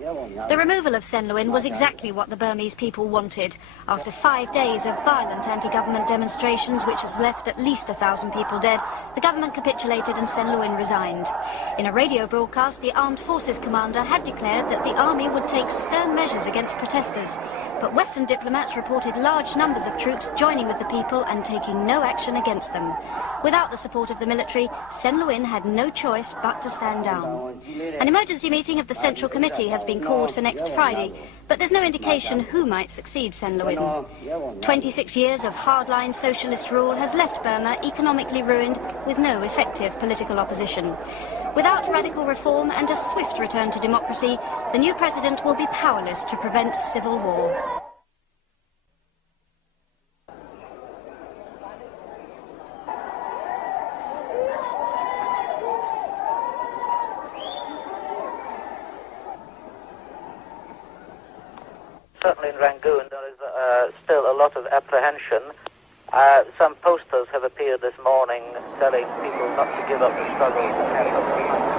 The removal of Sen Lwin was exactly what the Burmese people wanted. After 5 days of violent anti-government demonstrations, which has left at least 1,000 people dead, the government capitulated and Sen Lwin resigned. In a radio broadcast, the Armed Forces commander had declared that the army would take stern measures against protesters. But Western diplomats reported large numbers of troops joining with the people and taking no action against them. Without the support of the military, Sen Lwin had no choice but to stand down. An emergency meeting of the Central Committee has been called for next Friday, but there's no indication who might succeed Sen Lwin. 26 years of hardline socialist rule has left Burma economically ruined with no effective political opposition. Without radical reform and a swift return to democracy, the new president will be powerless to prevent civil war. Certainly in Rangoon there is still a lot of apprehension. Some posters have appeared this morning telling people not to give up the struggle to catch up the money.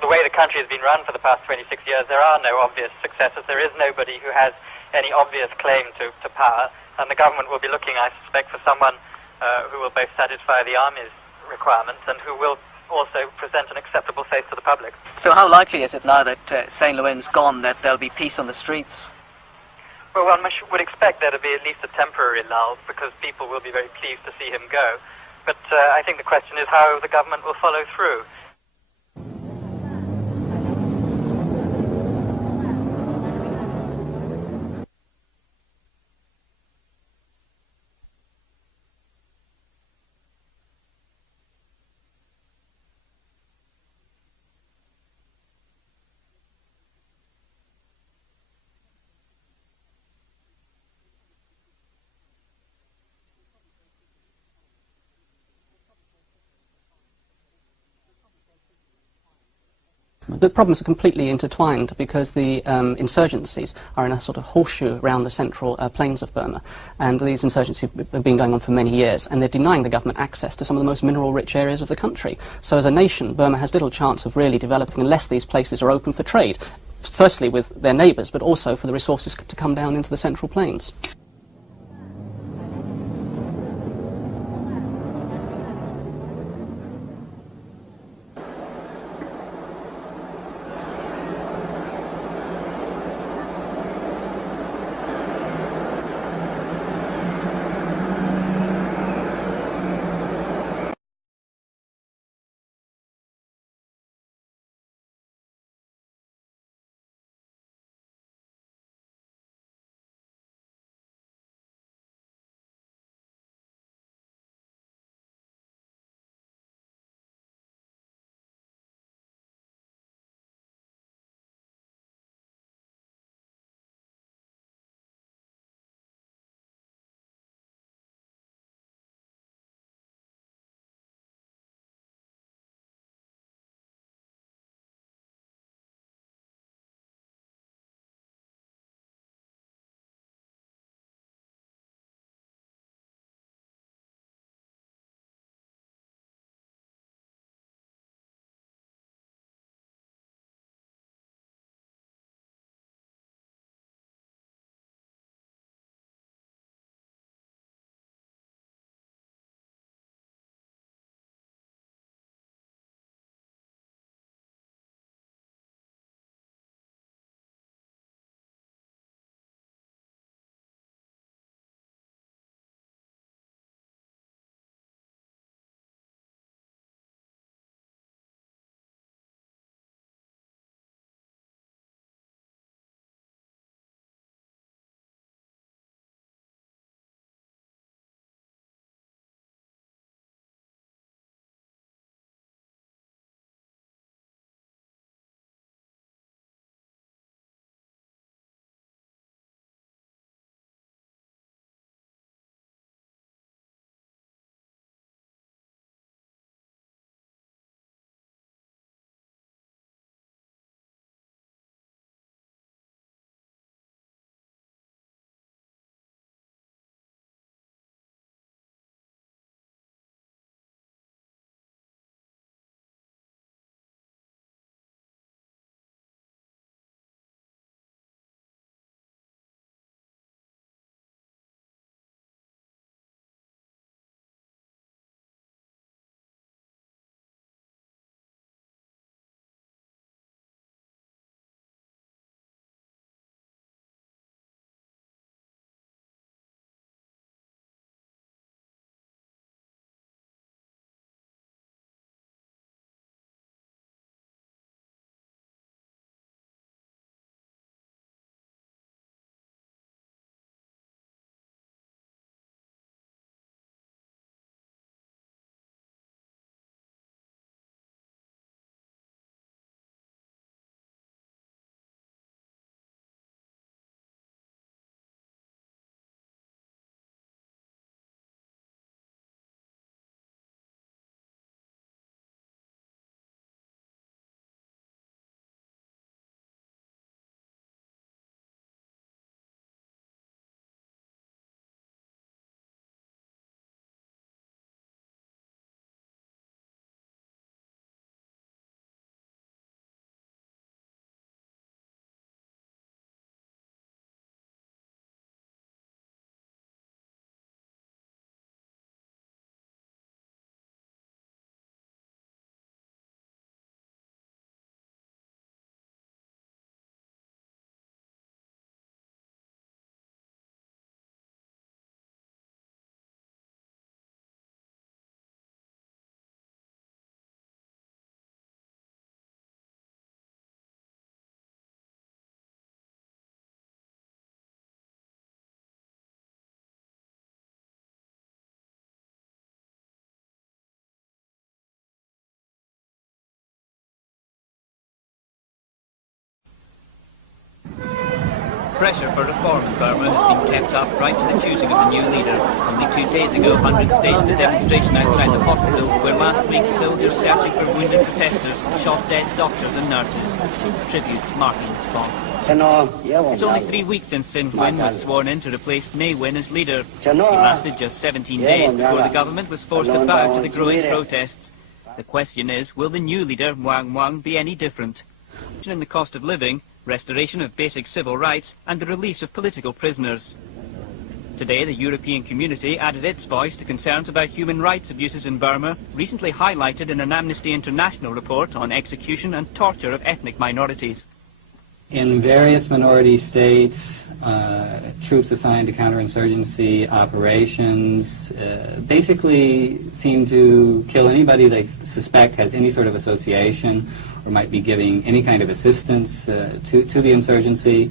The way the country has been run for the past 26 years, there are no obvious successors. There is nobody who has any obvious claim to power, and the government will be looking, I suspect, for someone who will both satisfy the army's requirements and who will also present an acceptable face to the public. So how likely is it now that Sen Lwin's gone that there'll be peace on the streets? Well, one would expect there to be at least a temporary lull because people will be very pleased to see him go. But I think the question is how the government will follow through. The problems are completely intertwined because the insurgencies are in a sort of horseshoe around the central plains of Burma, and these insurgencies have been going on for many years, and they're denying the government access to some of the most mineral-rich areas of the country. So as a nation, Burma has little chance of really developing unless these places are open for trade, firstly with their neighbours, but also for the resources to come down into the central plains. Pressure for reform in Burma has been kept up right to the choosing of the new leader. Only 2 days ago, hundreds staged a demonstration outside the hospital where last week soldiers searching for wounded protesters shot dead doctors and nurses. Tributes marking the spot. It's only 3 weeks since Sin Gwyn was sworn in to replace Ne Win as leader. He lasted just 17 days before the government was forced to bow to the growing protests. The question is, will the new leader, Wang Wang, be any different? In the cost of living, restoration of basic civil rights and the release of political prisoners. Today, the European community added its voice to concerns about human rights abuses in Burma, recently highlighted in an Amnesty International report on execution and torture of ethnic minorities. In various minority states, troops assigned to counterinsurgency operations basically seem to kill anybody they suspect has any sort of association or might be giving any kind of assistance to the insurgency.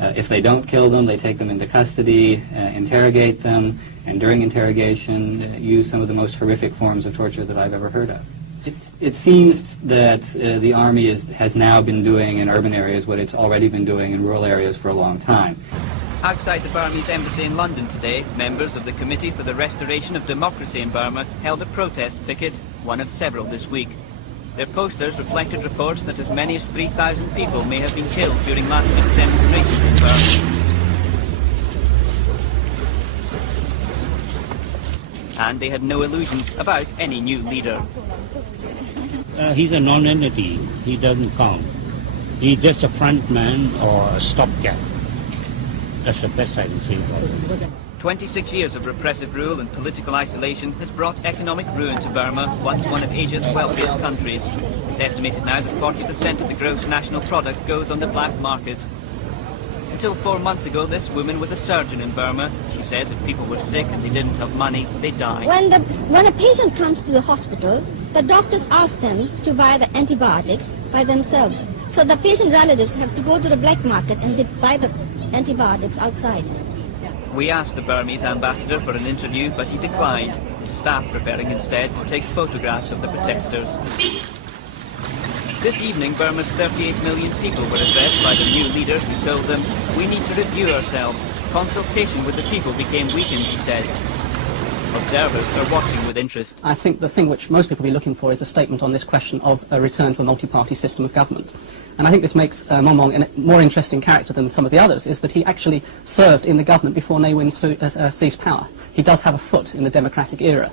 If they don't kill them, they take them into custody, interrogate them, and during interrogation use some of the most horrific forms of torture that I've ever heard of. It seems that the Army has now been doing in urban areas what it's already been doing in rural areas for a long time. Outside the Burmese embassy in London today, members of the Committee for the Restoration of Democracy in Burma held a protest picket, one of several this week. Their posters reflected reports that as many as 3,000 people may have been killed during last week's demonstrations in Burma. And they had no illusions about any new leader. He's a non-entity. He doesn't count. He's just a front man or a stopgap. That's the best I can say about it. 26 years of repressive rule and political isolation has brought economic ruin to Burma, once one of Asia's wealthiest countries. It's estimated now that 40% of the gross national product goes on the black market. Until 4 months ago, this woman was a surgeon in Burma. She says if people were sick and they didn't have money, they died. When a patient comes to the hospital, the doctors ask them to buy the antibiotics by themselves. So the patient relatives have to go to the black market and they buy the antibiotics outside. We asked the Burmese ambassador for an interview, but he declined, his staff preferring instead to take photographs of the protesters. This evening, Burma's 38 million people were addressed by the new leader who told them, "We need to review ourselves. Consultation with the people became weakened," he said. Observers are watching with interest. I think the thing which most people will be looking for is a statement on this question of a return to a multi-party system of government. And I think this makes Momong a more interesting character than some of the others, is that he actually served in the government before Ne Win seized power. He does have a foot in the democratic era.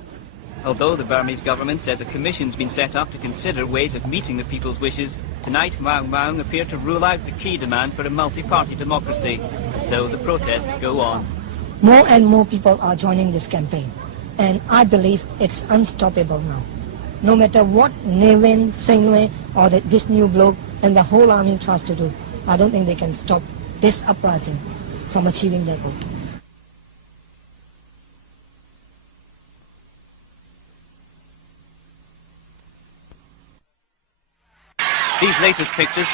Although the Burmese government says a commission's been set up to consider ways of meeting the people's wishes, tonight Wang Wang appeared to rule out the key demand for a multi-party democracy. So the protests go on. More and more people are joining this campaign, and I believe it's unstoppable now. No matter what Ne Win, Sin Gwyn, or this new bloke and the whole army tries to do, I don't think they can stop this uprising from achieving their goal. These latest pictures